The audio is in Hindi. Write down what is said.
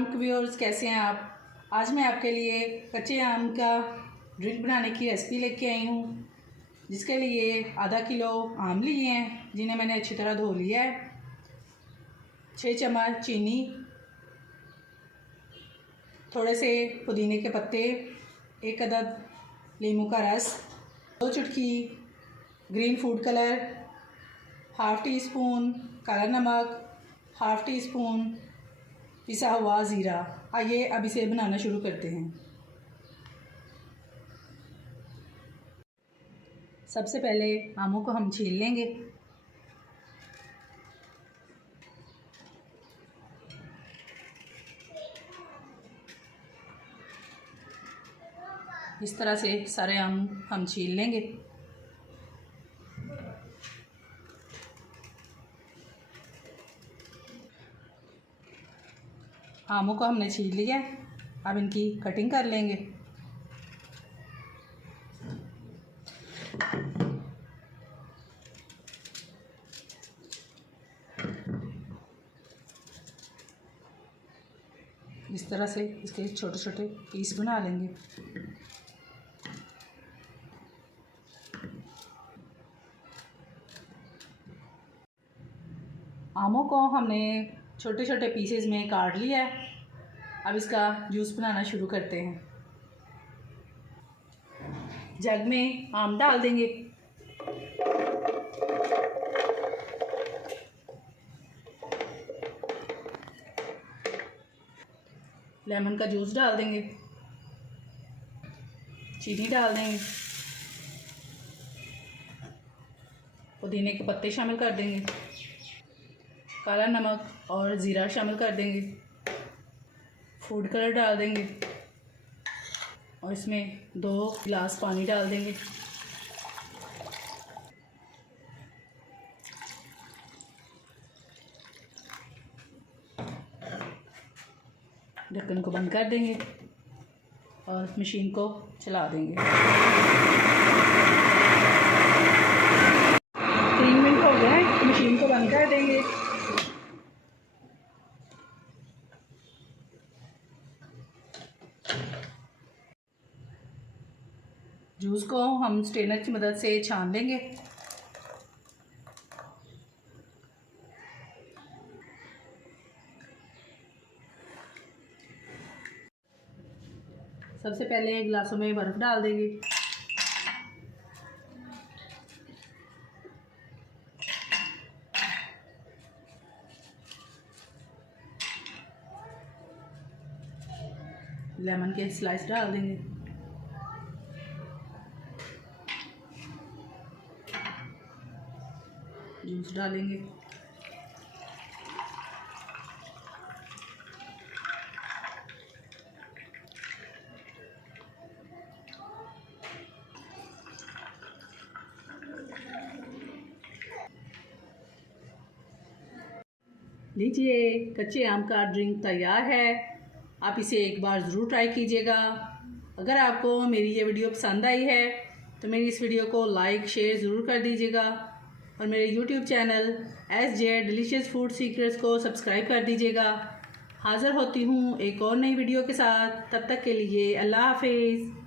अस्सलाम व्यूअर्स, कैसे हैं आप। आज मैं आपके लिए कच्चे आम का ड्रिंक बनाने की रेसिपी लेके आई हूँ, जिसके लिए आधा किलो आम लिए हैं जिन्हें मैंने अच्छी तरह धो लिया है। 6 चम्मच चीनी, थोड़े से पुदीने के पत्ते, 1 अदद नींबू का रस, 2 चुटकी green food colour, half tea spoon काला नमक, हाफ़ टी स्पून पिसा हुआ ज़ीरा। आइए अब इसे बनाना शुरू करते हैं। सबसे पहले आमों को हम छील लेंगे। इस तरह से सारे आम हम छील लेंगे। आमों को हमने छील लिया, अब इनकी कटिंग कर लेंगे। इस तरह से इसके छोटे छोटे पीस बना लेंगे। आमों को हमने छोटे छोटे पीसेस में काट लिया है। अब इसका जूस बनाना शुरू करते हैं। जग में आम डाल देंगे, लेमन का जूस डाल देंगे, चीनी डाल देंगे, पुदीने के पत्ते शामिल कर देंगे, काला नमक और ज़ीरा शामिल कर देंगे, फूड कलर डाल देंगे और इसमें 2 गिलास पानी डाल देंगे। ढक्कन को बंद कर देंगे और मशीन को चला देंगे। 3 मिनट हो गए, मशीन को बंद कर देंगे। जूस को हम स्ट्रेनर की मदद से छान लेंगे। सबसे पहले गिलासों में बर्फ़ डाल देंगे। लेमन के स्लाइस डाल देंगे। जूस डालेंगे। लीजिए, कच्चे आम का ड्रिंक तैयार है। आप इसे एक बार ज़रूर ट्राई कीजिएगा। अगर आपको मेरी ये वीडियो पसंद आई है तो मेरी इस वीडियो को लाइक शेयर ज़रूर कर दीजिएगा और मेरे YouTube channel SJ delicious food secrets को सब्सक्राइब कर दीजिएगा। हाज़िर होती हूँ एक और नई वीडियो के साथ। तब तक के लिए अल्लाह हाफिज़।